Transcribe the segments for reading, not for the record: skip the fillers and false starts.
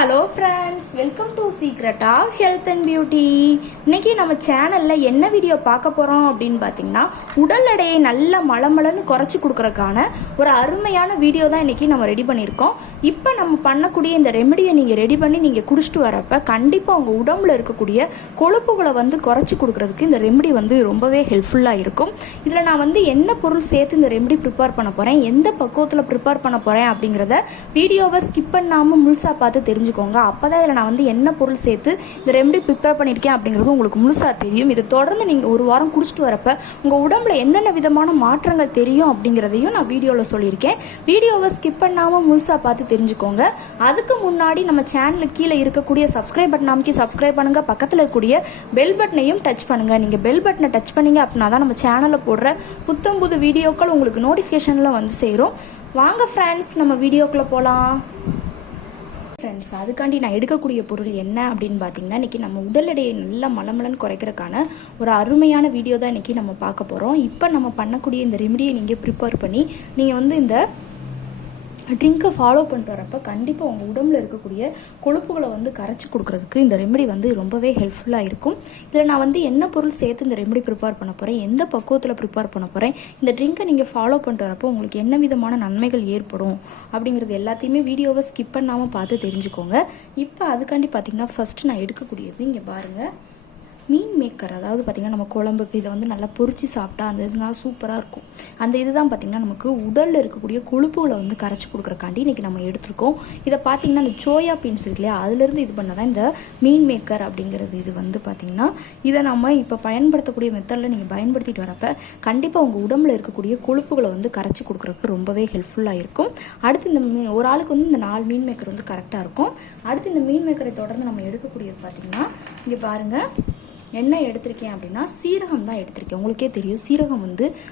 Hello friends, welcome to secret of health and beauty. இன்னைக்கு நம்ம சேனலில் என்ன வீடியோ பார்க்க போகிறோம் அப்படின்னு பார்த்தீங்கன்னா, உடல் எடையை நல்லா மளமளன்னு குறைச்சி கொடுக்குறதுக்கான ஒரு அருமையான வீடியோ தான் இன்றைக்கி நம்ம ரெடி பண்ணியிருக்கோம். இப்போ நம்ம பண்ணக்கூடிய இந்த ரெமெடியை நீங்கள் ரெடி பண்ணி நீங்கள் குடிச்சிட்டு வரப்போ கண்டிப்பாக உங்கள் உடம்புல இருக்கக்கூடிய கொழுப்புகளை குறைச்சி கொடுக்குறதுக்கு இந்த ரெமெடி ரொம்பவே ஹெல்ப்ஃபுல்லாக இருக்கும். இதில் நான் என்ன பொருள் சேர்த்து இந்த ரெமெடி ப்ரிப்பேர் பண்ண போகிறேன், எந்த பக்குவத்தில் ப்ரிப்பேர் பண்ண போகிறேன் அப்படிங்கிறத வீடியோவை ஸ்கிப் பண்ணாமல் முழுசாக பார்த்து தெரிஞ்சுக்கோங்க. அப்போதான் இதில் நான் என்ன பொருள் சேர்த்து இந்த ரெமெடி ப்ரிப்பேர் பண்ணியிருக்கேன் அப்படிங்கிறது உங்களுக்கு முழுசாக தெரியும். இதை தொடர்ந்து நீங்கள் ஒரு வாரம் குடிச்சிட்டு வரப்போ உங்கள் உடம்புல என்னென்ன விதமான மாற்றங்கள் தெரியும் அப்படிங்கிறதையும் நான் வீடியோவில் சொல்லியிருக்கேன். வீடியோவை ஸ்கிப் பண்ணாமல் முழுசாக பார்த்து தெரிஞ்சுக்கோங்க. அதுக்கு முன்னாடி நம்ம சேனலுக்கு கீழே இருக்கக்கூடிய சப்ஸ்கிரைப் பட்டன் அமைக்கி சப்ஸ்கிரைப் பண்ணுங்கள். பக்கத்தில் இருக்கக்கூடிய பெல் பட்டனையும் டச் பண்ணுங்கள். நீங்கள் பெல் பட்டனை டச் பண்ணிங்க அப்படின்னா தான் நம்ம சேனலில் போடுற புத்தம் புது வீடியோக்கள் உங்களுக்கு நோட்டிஃபிகேஷனில் சேரும். வாங்க ஃப்ரெண்ட்ஸ், நம்ம வீடியோக்குள்ளே போகலாம். ஃப்ரெண்ட்ஸ், அதுக்காண்டி நான் எடுக்கக்கூடிய பொருள் என்ன அப்படின்னு பார்த்தீங்கன்னா, இன்றைக்கி நம்ம உடல் எடையை நல்லா மலமலன்னு குறைக்கிறதுக்கான ஒரு அருமையான வீடியோ தான் இன்றைக்கி நம்ம பார்க்க போகிறோம். இப்போ நம்ம பண்ணக்கூடிய இந்த ரெமெடியை நீங்கள் ப்ரிப்பேர் பண்ணி நீங்கள் இந்த ட்ரிங்கை ஃபாலோ பண்ணிட்டு வரப்போ கண்டிப்பாக உங்கள் உடம்புல இருக்கக்கூடிய கொழுப்புகளை கரைச்சி கொடுக்குறதுக்கு இந்த ரெமெடி ரொம்பவே ஹெல்ப்ஃபுல்லாக இருக்கும். இதில் நான் என்ன பொருள் சேர்த்து இந்த ரெமெடி ப்ரிப்பேர் பண்ண போகிறேன், எந்த பக்குவத்தில் ப்ரிப்பேர் பண்ண போகிறேன், இந்த ட்ரிங்கை நீங்கள் ஃபாலோ பண்ணிட்டு வரப்போ உங்களுக்கு என்ன விதமான நன்மைகள் ஏற்படும் அப்படிங்கிறது எல்லாத்தையுமே வீடியோவை ஸ்கிப் பண்ணாமல் பார்த்து தெரிஞ்சுக்கோங்க. இப்போ அதுக்காண்டி பார்த்தீங்கன்னா ஃபஸ்ட்டு நான் எடுக்கக்கூடியது இங்கே பாருங்கள், மீன் மேக்கர். அதாவது பார்த்திங்கன்னா நம்ம குழம்புக்கு இதை நல்லா பொரிச்சு சாப்பிட்டா அந்த இதுனால் சூப்பராக இருக்கும். அந்த இது தான் பார்த்திங்கன்னா நமக்கு உடலில் இருக்கக்கூடிய கொழுப்புகளை கரைச்சி கொடுக்குறக்காண்டி இன்றைக்கி நம்ம எடுத்துருக்கோம். இதை பார்த்திங்கன்னா இந்த சோயா பீன்ஸ் இருக்கு இல்லையா, அதுலேருந்து இது பண்ண தான் இந்த மீன் மேக்கர் அப்படிங்கிறது. இது பார்த்திங்கன்னா இதை நம்ம இப்போ பயன்படுத்தக்கூடிய மெத்தடில் நீங்கள் பயன்படுத்திட்டு வரப்போ கண்டிப்பாக உங்கள் உடம்புல இருக்கக்கூடிய கொழுப்புகளை கரைச்சி கொடுக்குறதுக்கு ரொம்பவே ஹெல்ப்ஃபுல்லாக இருக்கும். அடுத்து இந்த ஒரு ஆளுக்கு இந்த 4 மீன் மேக்கர் கரெக்டாக இருக்கும். அடுத்து இந்த மீன் மேக்கரை தொடர்ந்து நம்ம எடுக்கக்கூடியது பார்த்திங்கன்னா இங்கே பாருங்கள், என்ன எடுத்திருக்கேன் அப்படின்னா சீரகம் தான் எடுத்திருக்கேன். உங்களுக்கே தெரியும், சீரகம்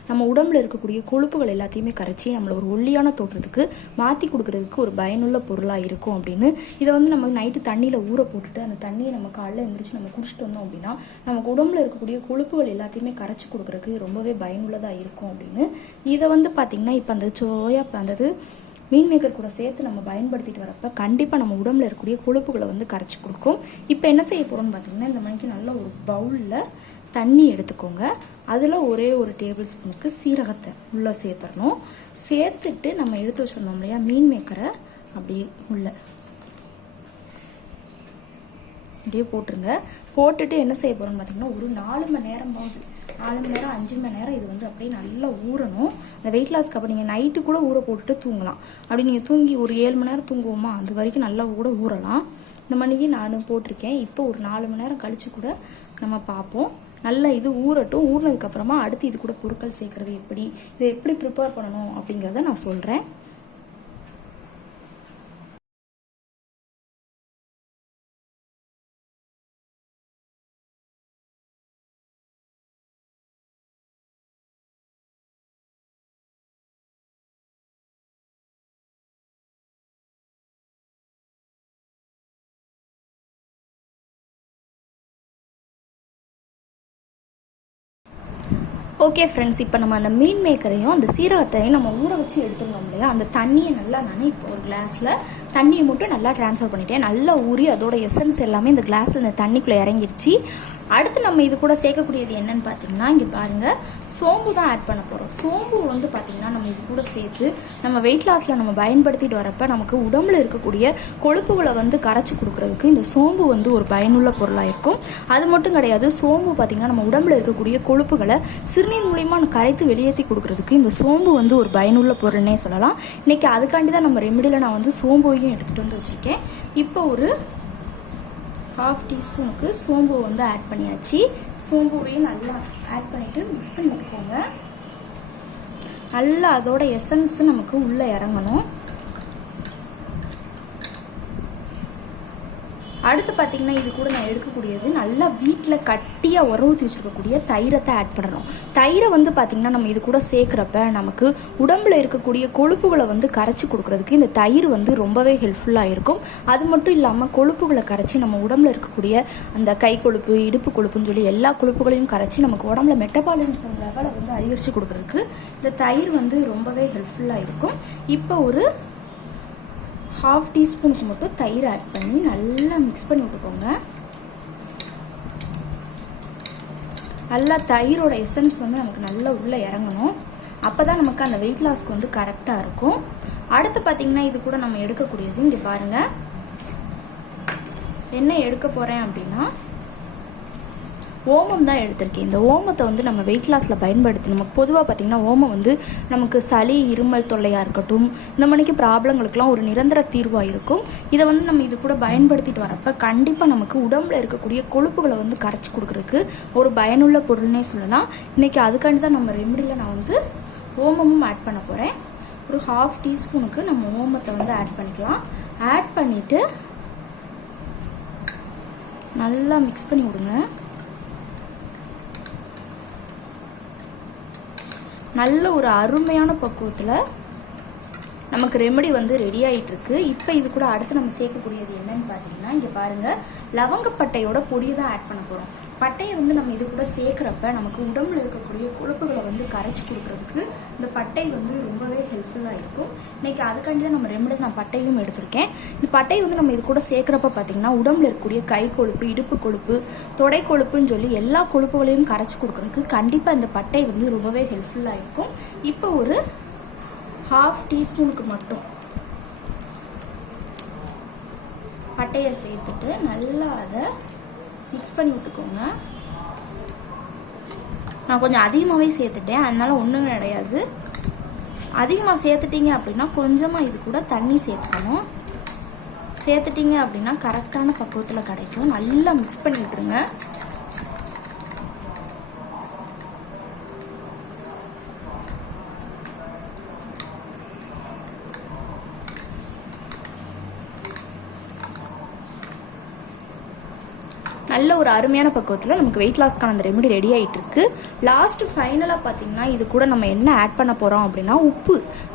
நம்ம உடம்புல இருக்கக்கூடிய கொழுப்புகள் எல்லாத்தையுமே கரைச்சி நம்மளை ஒரு ஒல்லியான தோற்றத்துக்கு மாற்றி கொடுக்கறதுக்கு ஒரு பயனுள்ள பொருளாக இருக்கும் அப்படின்னு. இதை நம்ம நைட்டு தண்ணியில் ஊற போட்டுட்டு அந்த தண்ணியை நம்ம காலையில் எழுந்திரிச்சு நம்ம குடிச்சிட்டு வந்தோம் அப்படின்னா நமக்கு உடம்புல இருக்கக்கூடிய கொழுப்புகள் எல்லாத்தையுமே கரைச்சி கொடுக்கறதுக்கு ரொம்பவே பயனுள்ளதாக இருக்கும் அப்படின்னு. இதை பார்த்திங்கன்னா இப்போ அந்த சோயா அந்த மீன் மேக்கர் கூட சேர்த்து நம்ம பயன்படுத்திட்டு வரப்போ கண்டிப்பாக நம்ம உடம்புல இருக்கக்கூடிய கொழுப்புகளை கரைச்சி கொடுக்கும். இப்போ என்ன செய்ய போகிறோம்னு பார்த்தீங்கன்னா, இந்த மணிக்கு நல்ல ஒரு பவுலில் தண்ணி எடுத்துக்கோங்க. அதில் ஒரே ஒரு டேபிள் ஸ்பூனுக்கு சீரகத்தை உள்ளே சேர்த்துடணும். சேர்த்துட்டு நம்ம எடுத்து வச்சிருந்தோம் இல்லையா மீன் மேக்கரை அப்படியே அப்படியே போட்டுருங்க. போட்டுட்டு என்ன செய்ய போகிறோம்னு பார்த்தீங்கன்னா, ஒரு 4 மணி நேரமாவது 4 மணி நேரம் 5 மணி நேரம் இது அப்படியே நல்லா ஊறணும். இந்த வெயிட் லாஸ்க்கு அப்போ நீங்கள் நைட்டு கூட ஊற போட்டுட்டு தூங்கலாம். அப்படி நீங்கள் தூங்கி ஒரு 7 மணி நேரம் தூங்குவோமா, அது வரைக்கும் நல்லா கூட ஊறலாம். இந்த மணிக்கு நான் போட்டிருக்கேன். இப்போ ஒரு 4 மணி நேரம் கழித்து கூட நம்ம பார்ப்போம். நல்லா இது ஊறட்டும். ஊறினதுக்கப்புறமா அடுத்து இது கூட பொருட்கள் சேர்க்குறது எப்படி, இதை எப்படி ப்ரிப்பேர் பண்ணணும் அப்படிங்கிறத நான் சொல்கிறேன். ஓகே ஃப்ரெண்ட்ஸ், இப்போ நம்ம அந்த மீன் மேக்கரையும் அந்த சீரகத்தையும் நம்ம ஊற வச்சு எடுத்துருந்தோம் இல்லையா, அந்த தண்ணியை நல்லா இப்போ ஒரு கிளாஸில் தண்ணியை மட்டும் நல்லா ட்ரான்ஸ்ஃபர் பண்ணிட்டேன். நல்லா ஊறி அதோட எசன்ஸ் எல்லாமே இந்த கிளாஸில் இந்த தண்ணிக்குள்ளே இறங்கிடுச்சு. அடுத்து நம்ம இது கூட சேர்க்கக்கூடியது என்னன்னு பார்த்தீங்கன்னா, இங்கே பாருங்கள், சோம்பு தான் ஆட் பண்ண போகிறோம். சோம்பு பார்த்தீங்கன்னா நம்ம இது கூட சேர்த்து நம்ம வெயிட் லாஸில் நம்ம பயன்படுத்திட்டு வரப்போ நமக்கு உடம்புல இருக்கக்கூடிய கொழுப்புகளை கரைச்சி கொடுக்குறதுக்கு இந்த சோம்பு ஒரு பயனுள்ள பொருளாக இருக்கும். அது மட்டும் கிடையாது, சோம்பு பார்த்திங்கன்னா நம்ம உடம்புல இருக்கக்கூடிய கொழுப்புகளை சிறுநீர் மூலிமா கரைத்து வெளியேற்றி கொடுக்குறதுக்கு இந்த சோம்பு ஒரு பயனுள்ள பொருள்னே சொல்லலாம். இன்றைக்கி அதுக்காண்டி தான் நம்ம ரெமெடியில் நான் சோம்புவையும் எடுத்துகிட்டு வச்சுருக்கேன். இப்போ ஒரு 1/2 டீஸ்பூனுக்கு சோம்பு ஆட் பண்ணியாச்சு. சோம்புவையும் நல்லா ஆட் பண்ணிவிட்டு மிக்ஸ் பண்ணி விட்டுக்கோங்க. நல்லா அதோட எசன்ஸ் நமக்கு உள்ளே இறங்கணும். அடுத்து பார்த்தீங்கன்னா, இது கூட நான் எடுக்கக்கூடியது நல்லா வீட்டில் கட்டியாக உறவுத்தி வச்சுருக்கக்கூடிய தயிரத்தை ஆட் பண்ணணும். தயிரை பார்த்தீங்கன்னா நம்ம இது கூட சேர்க்குறப்ப நமக்கு உடம்புல இருக்கக்கூடிய கொழுப்புகளை கரைச்சி கொடுக்குறதுக்கு இந்த தயிர் ரொம்பவே ஹெல்ப்ஃபுல்லாக இருக்கும். அது மட்டும் இல்லாமல் கொழுப்புகளை கரைச்சி நம்ம உடம்புல இருக்கக்கூடிய அந்த கை கொழுப்பு, இடுப்பு கொழுப்புன்னு சொல்லி எல்லா கொழுப்புகளையும் கரைச்சி நமக்கு உடம்புல மெட்டபாலிசம் லெவலை அதிகரித்து கொடுக்குறதுக்கு இந்த தயிர் ரொம்பவே ஹெல்ப்ஃபுல்லாக இருக்கும். இப்போ ஒரு 1/2 டீஸ்பூனுக்கு மட்டும் தயிர் ஆட் பண்ணி நல்லா மிக்ஸ் பண்ணி விட்டுக்கோங்க. நல்லா தயிரோட எசன்ஸ் வந்து நமக்கு நல்லா உள்ளே இறங்கணும். அப்போ தான் நமக்கு அந்த வெயிட் லாஸ்க்கு வந்து கரெக்டாக இருக்கும். அடுத்து பார்த்திங்கன்னா இது கூட நம்ம எடுக்கக்கூடியது இங்கே பாருங்கள், என்ன எடுக்க போகிறேன் அப்படின்னா ஓமம் தான் எடுத்திருக்கேன். இந்த ஓமத்தை வந்து நம்ம வெயிட் லாஸில் பயன்படுத்தி நமக்கு பொதுவாக பார்த்திங்கன்னா ஓமம் வந்து நமக்கு சளி இருமல் தொல்லையாக இருக்கட்டும் இந்த மணிக்கு ப்ராப்ளங்களுக்கெல்லாம் ஒரு நிரந்தர தீர்வாக இருக்கும். இதை வந்து நம்ம இது கூட பயன்படுத்திட்டு வரப்போ கண்டிப்பாக நமக்கு உடம்புல இருக்கக்கூடிய கொழுப்புகளை வந்து கரைச்சி கொடுக்குறதுக்கு ஒரு பயனுள்ள பொருள்னே சொல்லலாம். இன்றைக்கி அதுக்காண்டி தான் நம்ம ரெமடியில் நான் வந்து ஓமமும் ஆட் பண்ண போகிறேன். ஒரு 1/2 டீஸ்பூனுக்கு நம்ம ஓமத்தை வந்து ஆட் பண்ணிக்கலாம். ஆட் பண்ணிவிட்டு நல்லா மிக்ஸ் பண்ணி விடுங்க. நல்ல ஒரு அருமையான பக்குவத்தில் நமக்கு ரெமெடி வந்து ரெடி ஆகிட்டு இருக்கு. இப்போ இது கூட அடுத்து நம்ம சேர்க்கக்கூடியது என்னன்னு பார்த்தீங்கன்னா இங்கே பாருங்கள், லவங்கப்பட்டையோட பொடியை தான் ஆட் பண்ண போகிறோம். பட்டையை வந்து நம்ம இது கூட சேர்க்குறப்ப நமக்கு உடம்புல இருக்கக்கூடிய கொழுப்புகளை வந்து கரைச்சி கொடுக்குறதுக்கு இந்த பட்டை வந்து ரொம்பவே ஹெல்ப்ஃபுல்லாக இருக்கும். இன்றைக்கி அதுக்காண்டி தான் நம்ம ரெமெடி நான் பட்டையும் எடுத்திருக்கேன். இந்த பட்டையை வந்து நம்ம இது கூட சேர்க்குறப்ப பார்த்திங்கன்னா உடம்புல இருக்கக்கூடிய கை கொழுப்பு, இடுப்பு கொழுப்பு, தொடை கொழுப்புன்னு சொல்லி எல்லா கொழுப்புகளையும் கரைச்சி கொடுக்குறதுக்கு கண்டிப்பாக இந்த பட்டை வந்து ரொம்பவே ஹெல்ப்ஃபுல்லாக இருக்கும். இப்போ ஒரு 1/2 டீஸ்பூனுக்கு மட்டும் பட்டையை சேர்த்துட்டு நல்லா அதை மிக்ஸ் பண்ணி விட்டுக்கோங்க. நான் கொஞ்சம் அதிகமாகவே சேர்த்துட்டேன், அதனால ஒன்றும் கிடையாது. அதிகமாக சேர்த்துட்டீங்க அப்படின்னா கொஞ்சமாக இது கூட தண்ணி சேர்த்துக்கணும். சேர்த்துட்டீங்க அப்படின்னா கரெக்டான பக்குவத்தில் கிடைக்கும். நல்லா மிக்ஸ் பண்ணி விட்டுருங்க. நல்ல ஒரு அருமையான பக்குவத்தில் நமக்கு வெயிட் லாஸ்க்கான அந்த ரெமெடி ரெடி ஆகிட்டு இருக்கு. லாஸ்ட் ஃபைனலாக பார்த்தீங்கன்னா இது கூட நம்ம என்ன ஆட் பண்ண போகிறோம் அப்படின்னா உப்பு,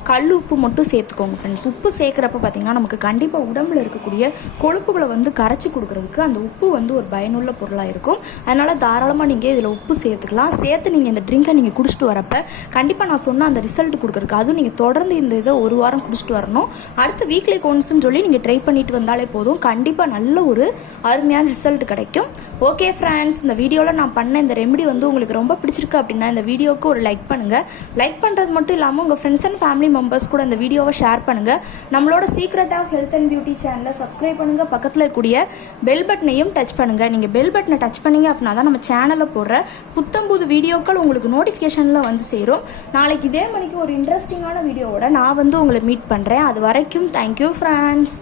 கல் உப்பு மட்டும் சேர்த்துக்கோங்க ஃப்ரெண்ட்ஸ். உப்பு சேர்க்குறப்ப பார்த்தீங்கன்னா நமக்கு கண்டிப்பாக உடம்புல இருக்கக்கூடிய கொழுப்புகளை வந்து கரைச்சி கொடுக்குறதுக்கு அந்த உப்பு வந்து ஒரு பயனுள்ள பொருளாக இருக்கும். அதனால் தாராளமாக நீங்கள் இதில் உப்பு சேர்த்துக்கலாம். சேர்த்து நீங்கள் இந்த ட்ரிங்கை நீங்கள் குடிச்சிட்டு வரப்போ கண்டிப்பாக நான் சொன்ன அந்த ரிசல்ட் கொடுக்குறதுக்கு அதுவும் நீங்கள் தொடர்ந்து இந்த இதை ஒரு வாரம் குடிச்சிட்டு வரணும். அடுத்து வீக்லி ஒன்ஸ்ன்னு சொல்லி நீங்கள் ட்ரை பண்ணிட்டு வந்தாலே போதும், கண்டிப்பாக நல்ல ஒரு அருமையான ரிசல்ட் கிடைக்கும். ஓகே ஃப்ரெண்ட்ஸ், இந்த வீடியோவில் நான் பண்ண இந்த ரெமெடி வந்து உங்களுக்கு ரொம்ப பிடிச்சிருக்கு அப்படின்னா இந்த வீடியோவுக்கு ஒரு லைக் பண்ணுங்கள். லைக் பண்ணுறது மட்டும் இல்லாமல் உங்கள் ஃப்ரெண்ட்ஸ் அண்ட் ஃபேமிலி மெம்பர்ஸ் கூட இந்த வீடியோவை ஷேர் பண்ணுங்கள். நம்மளோட secret of health and beauty சேனலை சப்ஸ்கிரைப் பண்ணுங்கள். பக்கத்தில் கூடிய பெல் பட்டனையும் டச் பண்ணுங்கள். நீங்கள் பெல் பட்டனை டச் பண்ணீங்க அப்படின்னா தான் நம்ம சேனலில் போடுற புத்தம்புது வீடியோக்கள் உங்களுக்கு நோட்டிஃபிகேஷனில் வந்து சேரும். நாளைக்கு இதே மணிக்கு ஒரு இன்ட்ரெஸ்டிங்கான வீடியோவோட நான் வந்து உங்களை மீட் பண்ணுறேன். அது வரைக்கும் தேங்க்யூ ஃப்ரெண்ட்ஸ்.